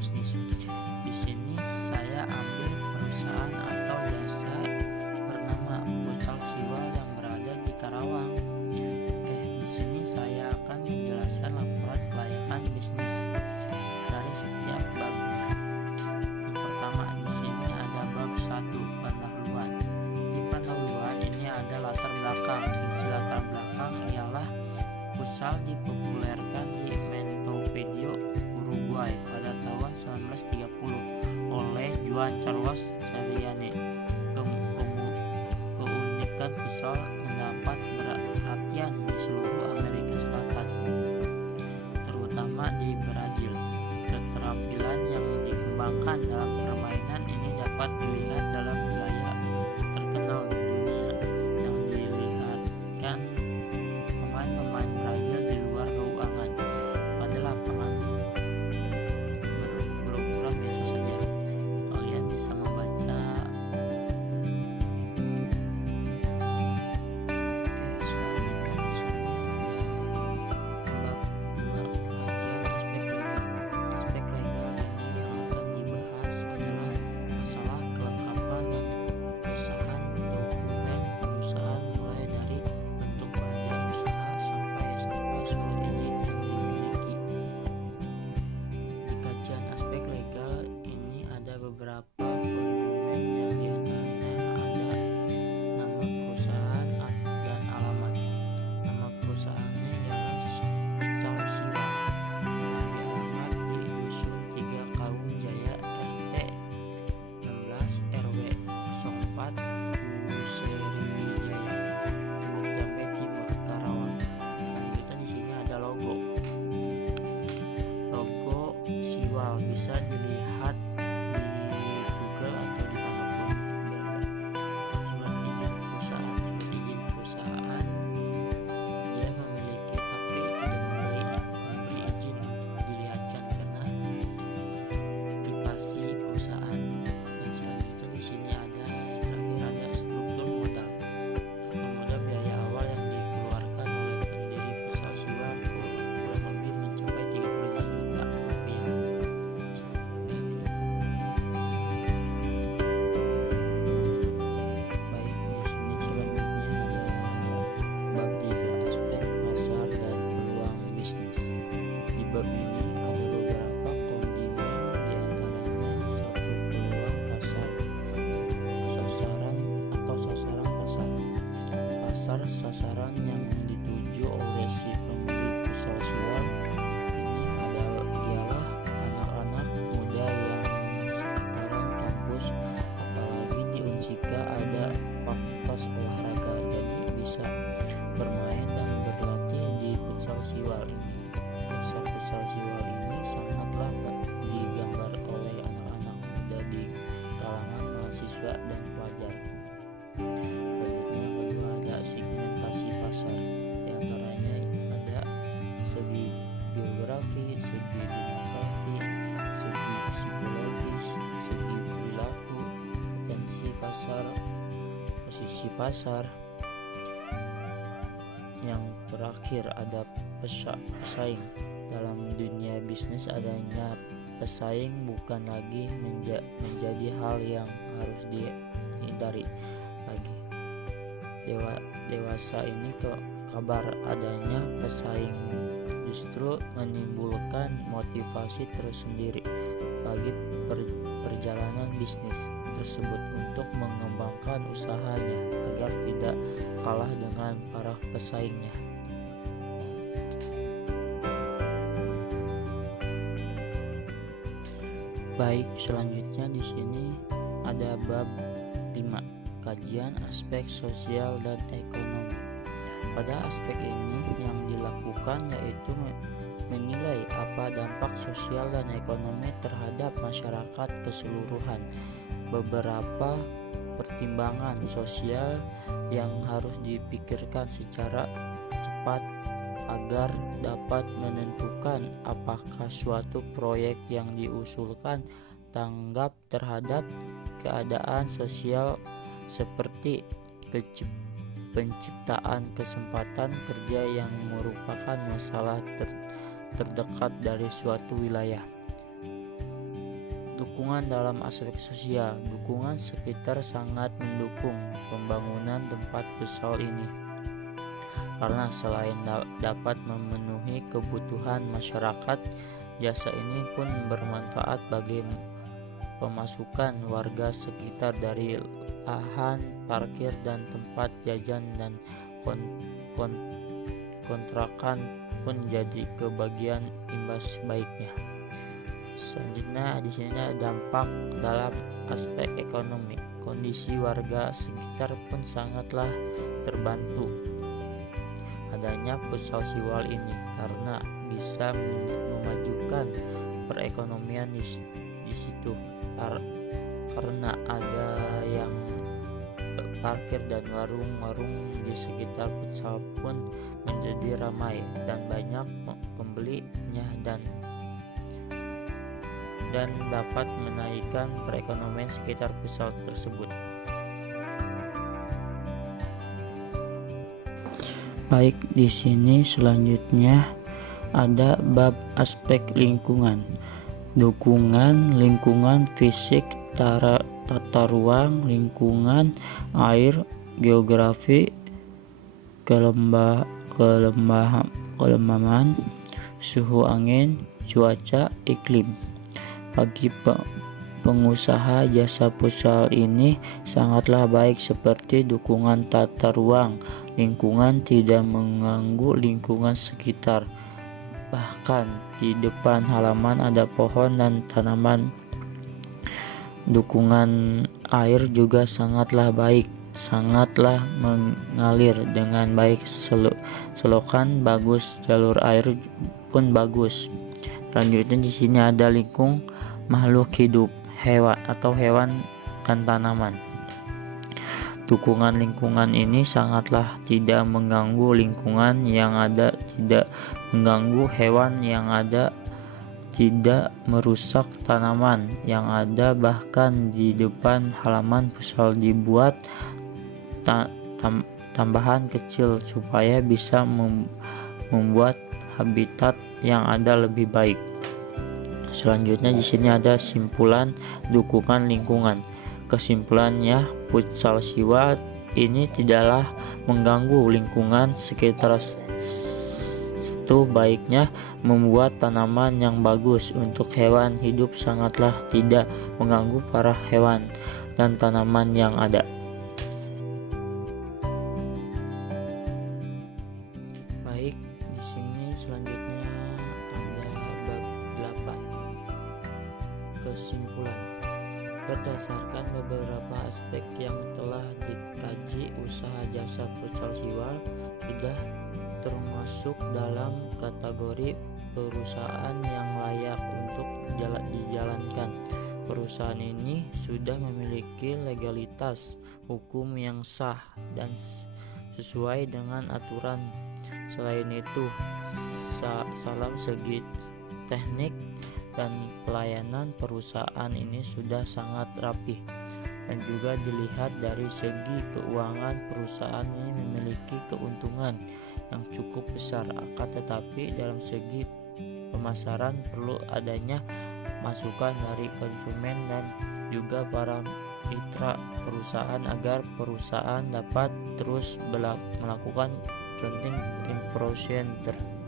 bisnis. Di sini saya ambil perusahaan atau jasa bernama Pucal Siwal yang berada di Karawang. Oke, di sini saya akan menjelaskan laporan kelayakan bisnis dari setiap babnya. Yang pertama, di sini ada bab 1, pendahuluan. Di pendahuluan ini ada latar belakang. Isi latar belakang ialah Pucal dipopulerkan di Montevideo, Uruguay pada tahun 1930 oleh Juan Carlos Galliani. Keunikan Pucal mendapat perhatian di seluruh Amerika Selatan, terutama di Brazil. Keterampilan yang dikembangkan dalam permainan ini dapat dilihat dalam gaya terkenal dunia yang dilihatkan pemain-pemain Brazil di luar ruangan pada lapangan berukuran biasa saja. Kalian bisa membaca. Oke, selanjutnya di sini ada bab 2, kajian aspek legal. Aspek legal ini yang akan dibahas adalah masalah kelengkapan dan kesahan dokumen perusahaan, mulai dari bentuk badan usaha sampai surat izin yang dimiliki. Di kajian aspek legal ini ada beberapa dokumen yang diantaranya ada nama perusahaan dan alamat. Nama perusahaannya ialah Pucal Siwal yang dialamat di Dusun 3 Kaum Jaya, RT 16 RW 04 Sriwijaya, Teluk Jambe Timur, Karawang. Selanjutnya di sini ada logo. Logo Siwal bisa dilihat di Google atau dimanapun berada. Dan surat izin perusahaan. Surat izin perusahaan dia memiliki tapi tidak memberi izin dilihatkan karena privasi perusahaan. Dan selanjutnya di sini ada yang terakhir ada struktur modal. Struktur modal biaya awal yang dikeluarkan oleh pendiri Pucal Siwal kurang lebih mencapai 35 juta rupiah. Baik, di sini selanjutnya ada bab 3, aspek pasar dan peluang bisnis. Di bab ini ada beberapa kontinen, diantaranya 1, peluang pasar, sasaran atau sasaran pasar. Pasar sasaran yang dituju oleh si pemilik Pucal Siwal ini ialah anak-anak muda yang sekitaran kampus, apalagi di Unsika ada fakultas olahraga, jadi bisa bermain dan berlatih di Pucal Siwal ini. Jasa Pucal Siwal ini sangatlah digambar oleh anak-anak muda di kalangan mahasiswa dan pelajar. Selanjutnya yang kedua ada segmentasi pasar. Di antaranya ada segi geografi, segi demografi, segi psikologis, segi perilaku, potensi pasar, posisi pasar. Yang terakhir ada pesaing. Dalam dunia bisnis adanya pesaing bukan lagi menjadi hal yang harus dihindari lagi. Dewasa ini kabar adanya pesaing justru menimbulkan motivasi tersendiri bagi perjalanan bisnis tersebut untuk mengembangkan usahanya agar tidak kalah dengan para pesaingnya. Baik, selanjutnya di sini ada bab 5, kajian aspek sosial dan ekonomi. Pada aspek ini yang dilakukan yaitu menilai apa dampak sosial dan ekonomi terhadap masyarakat keseluruhan. Beberapa pertimbangan sosial yang harus dipikirkan secara cepat agar dapat menentukan apakah suatu proyek yang diusulkan tanggap terhadap keadaan sosial seperti penciptaan kesempatan kerja yang merupakan masalah terdekat dari suatu wilayah. Dukungan dalam aspek sosial. Dukungan sekitar sangat mendukung pembangunan tempat futsal ini karena selain dapat memenuhi kebutuhan masyarakat, jasa ini pun bermanfaat bagi pemasukan warga sekitar dari lahan parkir dan tempat jajan, dan kontrakan pun jadi kebagian imbas baiknya. Selanjutnya di sini ada dampak dalam aspek ekonomi. Kondisi warga sekitar pun sangatlah terbantu adanya futsal siwal ini karena bisa memajukan perekonomian di situ karena ada yang parkir dan warung-warung di sekitar futsal pun menjadi ramai dan banyak pembelinya dan dapat menaikkan perekonomian sekitar futsal tersebut. Baik, di sini selanjutnya ada bab aspek lingkungan. Dukungan lingkungan fisik, tata ruang, lingkungan, air, geografi, kelembaman, suhu angin, cuaca, iklim. Bagi pengusaha, jasa futsal ini sangatlah baik seperti dukungan tata ruang, lingkungan tidak mengganggu lingkungan sekitar. Bahkan di depan halaman ada pohon dan tanaman. Dukungan air juga sangatlah baik, sangatlah mengalir dengan baik, selokan bagus, jalur air pun bagus. Selanjutnya di sini ada makhluk hidup, hewan dan tanaman. Dukungan lingkungan ini sangatlah tidak mengganggu lingkungan yang ada, tidak mengganggu hewan yang ada, tidak merusak tanaman yang ada. Bahkan di depan halaman futsal dibuat tambahan kecil supaya bisa membuat habitat yang ada lebih baik. Selanjutnya di sini ada simpulan dukungan lingkungan. Kesimpulannya, futsal siwal ini tidaklah mengganggu lingkungan sekitar. Itu baiknya membuat tanaman yang bagus untuk hewan hidup, sangatlah tidak mengganggu para hewan dan tanaman yang ada. Baik, di sini selanjutnya ada bab 8. Kesimpulan. Berdasarkan beberapa aspek yang telah dikaji, usaha jasa futsal siwal sudah termasuk dalam kategori perusahaan yang layak untuk dijalankan. Perusahaan ini sudah memiliki legalitas hukum yang sah dan sesuai dengan aturan. Selain itu, dalam segi teknik dan pelayanan, perusahaan ini sudah sangat rapih, dan juga dilihat dari segi keuangan, perusahaan ini memiliki keuntungan yang cukup besar. Akan tetapi dalam segi pemasaran perlu adanya masukan dari konsumen dan juga para mitra perusahaan agar perusahaan dapat terus melakukan content improvement.